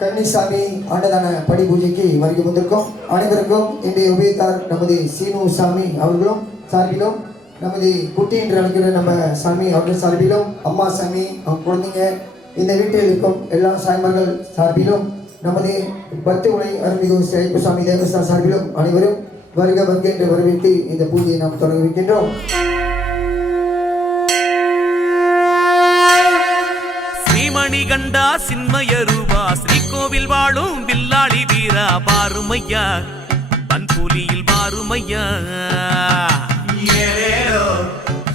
கன்னிசாமி அன்னதான படி பூஜைக்கு வருகை வந்திருக்கோம். அனைவருக்கும் இன்றைய உபயத்தார் நமது சீனு சாமி அவர்களும் சார்பிலும், நமது குட்டி என்று அழைக்கிற நம்ம சாமி அவர்கள் சார்பிலும், அம்மா சாமி அவங்க குழந்தைங்க, இந்த வீட்டில் இருக்கும் எல்லா சாய்மார்கள் சார்பிலும், நமது பத்து உலை அருள்மிகு ஐயப்ப சாமி தேவஸ்தான சார்பிலும் அனைவரும் வருக வருக என்று வரவேற்று இந்த பூஜையை நாம் தொடங்க வைக்கின்றோம். ஸ்ரீமணிகண்டா சின்மய ரூபா ஸ்ரீகோவில் வாழும் வில்லாளி வீரா பாருமையா பன்புலியில் பாருமையா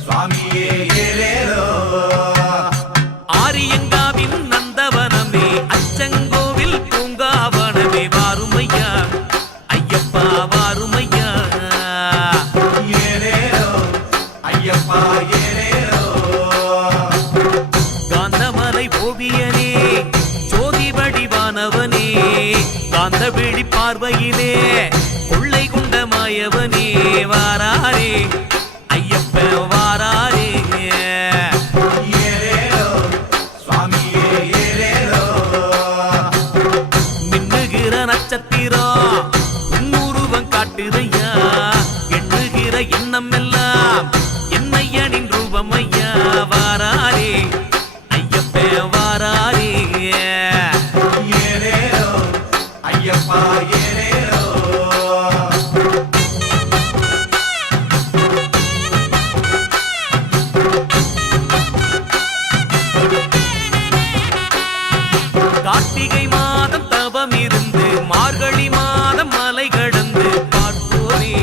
சுவாமியே ஏலேலோ ஆரியங்காவின் நந்தவனமே அச்சங்கோவில் பூங்காவனமே வாருமையா ஐயப்பா வாருமையா ஏலேலோ ஐயப்பா ஏலேலோ காந்தமலை ஓவியனே ஜோதி வடிவானவனே காந்த விழி பார்வையிலே கொள்ளை கொண்ட மாயவனே வாராரே ஐயப்ப வாராரே ஏலேலோ சுவாமியே ஏலேலோ மின்னுகிற நட்சத்திரம் உன்னுருவம் காட்டுதையா எண்ணுகிற எண்ணம் எல்லாம் என்னையனின் ரூபம் ஐயா வாராரே ஐயப்ப வாராரே ஏலேலோ ஐயப்பா ஏலேலோ கார்த்திகை மாதம் தவம் இருந்து மார்கழி மாதம் மலை கடந்து பார்ப்போமே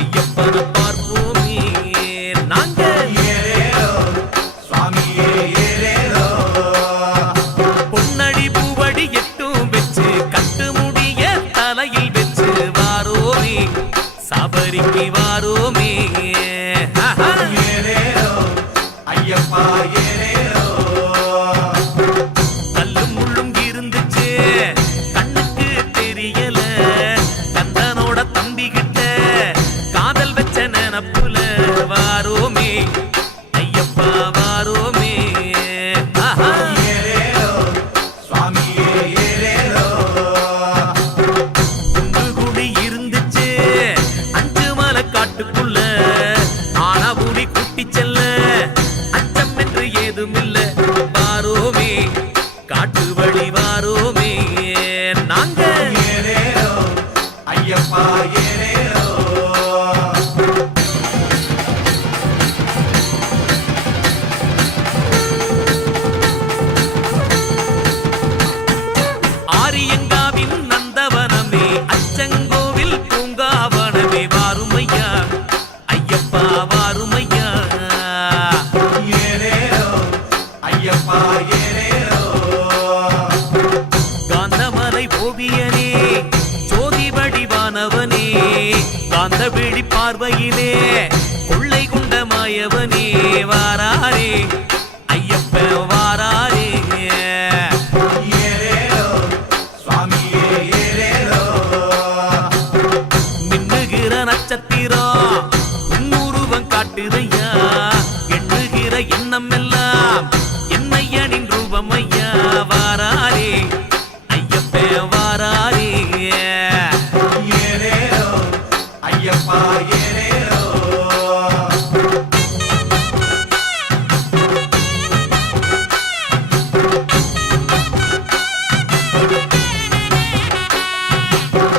ஐயப்பனை பார்ப்போமே நாங்க ஏலேலோ சுவாமியே ஏலேலோ பொன்னடி பூவடி எட்டும் வச்சு கட்டு முடிய தலையில் வச்சு வாரோமே சபரிக்கு வாரோமே ஆஹா. ஏலேலோ ஐயப்பா ஏலேலோ கல்லும் முள்ளும் இருந்துச்சு கண்ணுக்கு தெரியல கந்தனோட தம்பி கிட்ட காதல் வச்ச நினப்புல வாரோமே ஐயப்பா வாரோமே ஆஹா. ஏலேலோ சுவாமியே ஏலேலோ குண்டு குடி இருந்துச்சு அஞ்சு மலை காட்டுக்குள்ள ஆனபுடி குட்டி செல்ல அச்சம் என்று ஏதுமில்ல வாரோமே காட்டு வழி வாரோமே நாங்க ஏலேலோ ஐயப்பா ஏலேலோ ஆரியங்காவின் நந்தவனமே அச்சங்கோவில் பூங்காவனமே வாருமையா ஐயப்பா வாருமையா ஏலேலோ ஐயப்பா ஏலேலோ காந்தமலை ஓவியனே ஜோதி வடிவானவனே காந்த விழி பார்வையிலே கொள்ளை கொண்ட மாயவனே வாராரே ஐயப்ப வாராரே ஏலேலோ சுவாமியே ஏலேலோ மின்னுகிற நட்சத்திரம் உன்னுருவம் காட்டுதையா எண்ணுகிற எண்ணம் எல்லாம் என்னையனின் ரூபம் ஐயா வாராரே ஐயப்ப வாராரே ஏலேலோ ஐயப்பா ஏலேலோ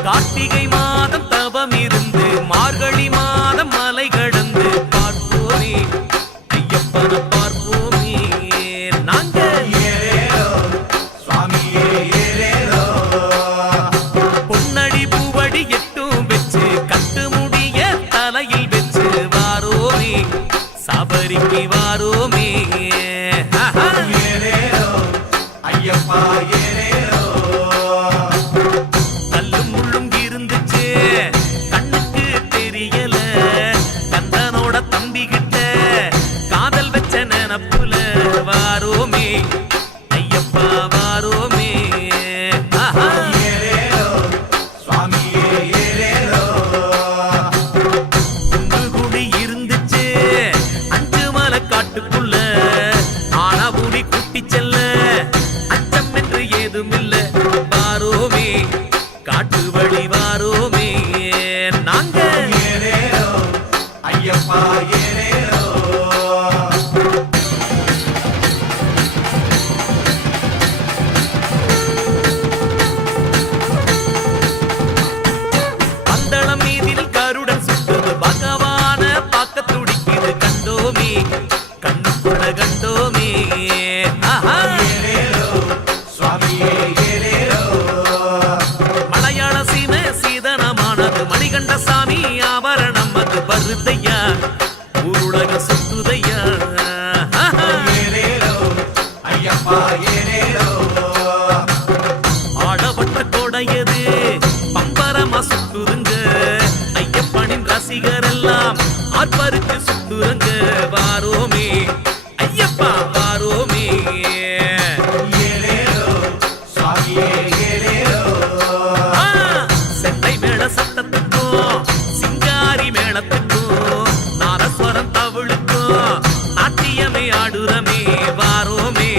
கார்த்திகை மாதம் தவம் இருந்து மார்கழி மாதம் மலை கடந்து பார்ப்போமே ஐயப்பனை பார்ப்போமே நாங்க ஏலேலோ சுவாமியே ஏலேலோ பொன்னடி பூவடி எட்டும் வச்சு கட்டு முடிய தலையில் வச்சு வாரோமே சபரிக்கு வாரோமே ஆஹா. ஏலேலோ ஐயப்பா ஏலேலோ கல்லும் முள்ளும் இருந்து வாரோமே காட்டு வழி வாரோமே நாங்க ஏரேரோ ஐயப்பா ஏரேரோ பந்தளம் மீதில் கருடன் சுட்டுது பகவான பார்க்க துடிக்குது கண்டோமே கண்ணுக்குள்ள கண்டோமே ஆஹா. ஏரேரோ சுவாமியே ஏரேரோ மலையாள சீமை சீதனமானது மணிகண்ட சாமி ஆபரணம் அது பருதையா ஊருலக சுத்துதையா ஆஹா. ஏரேரோ ஐயப்பா ஏரேரோ ஆடப்பட்ட கொடையது பம்பரமா சுத்துருங்க ஐயப்பனின் ரசிகர் எல்லாம் ஆர்ப்பரித்து சுத்துருங்க வாரோமே ஐயப்பா வாரோமே ஏரேரோ சுவாமியே ஏரேரோ ஆ, செண்டை மேள சத்தத்துக்கும் சிங்காரி மேளத்துக்கும் நாதஸ்வரம் தவிழுக்கும் நாட்டியமே ஆடுறமே வாரோமே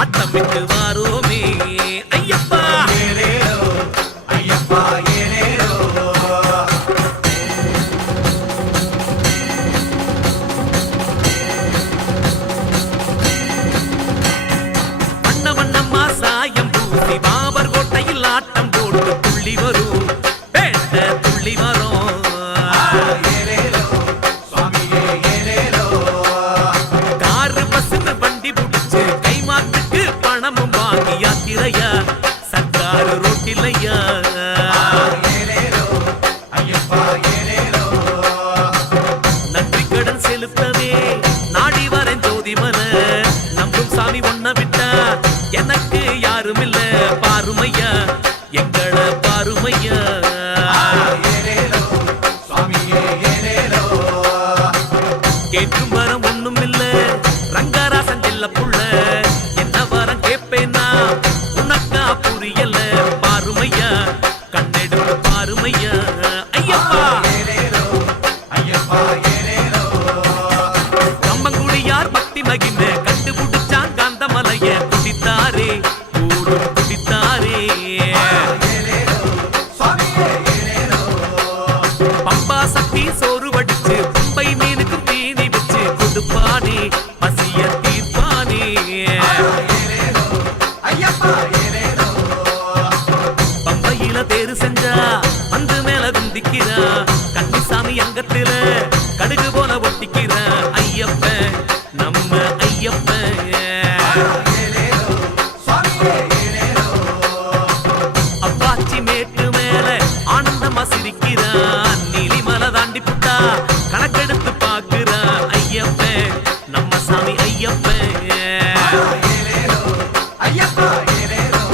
ஆட்டமிட்டு வாரோமே ஐயப்பா ஏரேரோ ஐயப்பா ஏரேரோ வண்ண வண்ணம்மா சாயம் பூசி பாபர் கோட்டையில் ஆட்டம் போட்டு துள்ளி வரும் பேட்ட துள்ளி வரும் ஏரேரோ சுவாமியே ஏரேரோ காரு பஸ்ஸுன்னு வண்டி புடிச்சு கைமாத்துக்கு பணமும் வாங்கி யாத்திரையா சர்க்காரு ரோட்டிலையா ஏரேரோ ஐயப்பா ஏரேரோ நன்றி கடன் செலுத்தவே நாடி வரேன் ஜோதி மன நம்பும் சாமி ஒன்ன விட்டா எனக்கு யாரும் இல்ல பாருமையா எங்கள பாருமையா ஏரேரோ சுவாமியே ஏரேரோ கேட்கும் வரம் ஒண்ணும் இல்ல ரங்கராசன் செல்ல புள்ள என்ன வரம் கேப்பேனா உனக்கா புரியல பாருமையா கண்ணெடுத்து பாருமையா ஐயப்பா ஏரேரோ ஐயப்பா ஏரேரோ கம்பங்குடியார் பக்தி மகிமை கண்டுபிடிச்சான் காந்தமலைய குடித்தாரே கூடும் குடித்தாரே ஏரேரோ சுவாமியே ஏரேரோ பம்பா சக்தி சோறு வடிச்சு பம்பை மீனுக்கு தீனி வச்சு கொடுப்பானே பசிய தீர்ப்பானே ஏரேரோ ஐயப்பா ஏரேரோ பம்பையில தேரு செஞ்சா வந்து மேல குந்திக்கிறா கன்னிசாமி அங்கத்தில கடுகு போல ஒட்டிக்கிறா ஐயப்பன் நம்ம ஐயப்பன் ஏரேரோ சுவாமியே ஏரேரோ அப்பாச்சி மேட்டு மேல ஆனந்தமா சிரிக்கிறான் நீலிமலை தாண்டி புட்டா கணக்கெடுத்து பாக்குறா ஐயப்பன் நம்ம சாமி ஐயப்பன் ஏரேரோ ஐயப்பா ஏரேரோ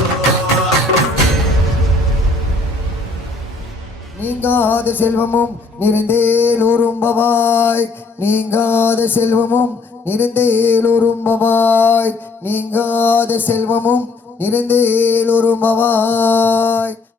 நீங்காத செல்வமும் நிறைந்தேலோரும்பவாய் நீங்காத செல்வமும் நிறைந்தேலோரும்பவாய் நீங்காத செல்வமும் நிறைந்தேலோரும்பவாய்